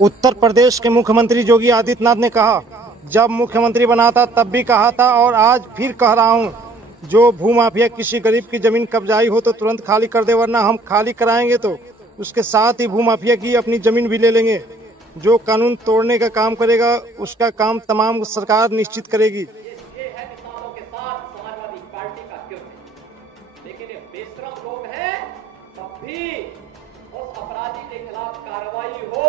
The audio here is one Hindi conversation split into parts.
उत्तर प्रदेश के मुख्यमंत्री योगी आदित्यनाथ ने कहा, जब मुख्यमंत्री बना था तब भी कहा था और आज फिर कह रहा हूं, जो भूमाफिया किसी गरीब की जमीन कब्जाई हो तो तुरंत खाली कर दे, वरना हम खाली कराएंगे तो उसके साथ ही भूमाफिया की अपनी जमीन भी ले लेंगे। जो कानून तोड़ने का काम करेगा उसका काम तमाम सरकार निश्चित करेगी। ये है किसानों के साथ समाजवादी पार्टी का कृत्य। लेकिन ये बेशरम लोग हैं, तब भी उस अपराधी के खिलाफ कार्रवाई हो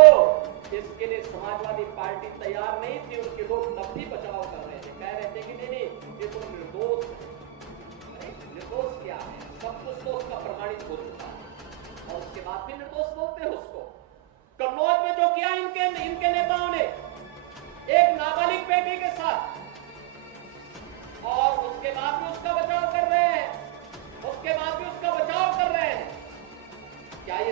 इसके लिए समाजवादी पार्टी तैयार नहीं थी। उनके लोग तब भी बचाव कर रहे थे, कह रहे थे कि नहीं ये तो निर्दोष है। निर्दोष क्या है? सब कुछ तो उसका प्रमाणित हो चुका है और उसके बाद भी निर्दोष बोलते हैं उसको। कन्नौज में जो किया इनके नेताओं ने एक नाबालिग बेटी के साथ, और उसके बाद भी उसका बचाव कर रहे हैं, उसके बाद भी उसका बचाव कर रहे हैं। क्या ये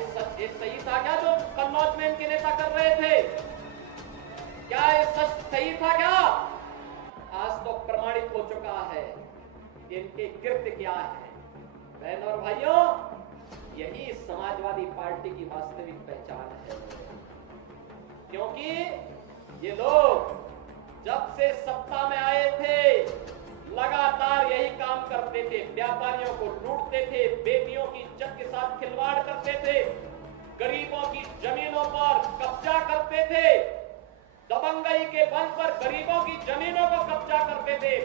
सही था क्या जो कन्नौज में इनके नेता कर रहे थे? क्या ये सच सही था क्या? आज तो प्रमाणित हो चुका है इनके कृत्य क्या है। बहनों और भाइयों, यही समाजवादी पार्टी की वास्तविक पहचान है। क्योंकि ये लोग जब से सत्ता में आए थे लगातार यही काम करते थे। व्यापारियों को लूटते थे, बेटियों की इज्जत के साथ खिलवाड़ करते थे, गरीबों की जमीनों पर कब्जा करते थे, दबंगई के बल पर गरीबों की जमीनों को कब्जा करते थे।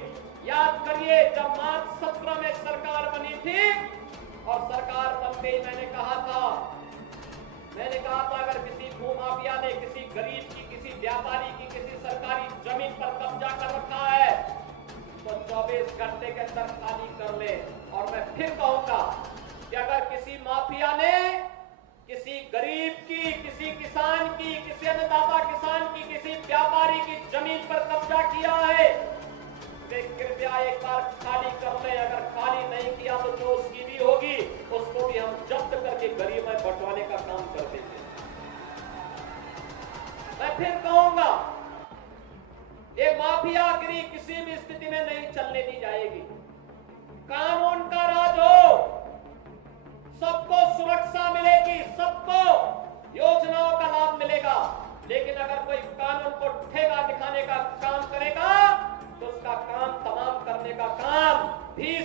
याद करिए, जब मार्च 17 में सरकार बनी थी और सरकार बनते ही मैंने कहा था अगर किसी भूमाफिया ने किसी गरीब की, किसी व्यापारी की, किसी सरकारी जमीन पर कब्जा कर रखा है तो 24 घंटे के अंदर खाली कर ले। और मैं फिर कहूंगा कि अगर किसी माफिया ने किसी गरीब की, किसी किसान की, किसी अन्नदाता किसान की, किसी व्यापारी की जमीन पर कब्जा किया है वे कृपया एक बार खाली कर ले। अगर खाली नहीं किया तो जो उसकी भी होगी उसको भी हम जब्त करके गरीब में बंटवाने का काम कर देंगे। मैं फिर कहूंगा, ये माफियागिरी किसी भी स्थिति में नहीं चलने दी जाएगी। कानून का राज हो, सबको सुरक्षा मिलेगी, सबको योजनाओं का लाभ मिलेगा। लेकिन अगर कोई कानून को ठेका दिखाने का काम करेगा तो उसका काम तमाम करने का काम भी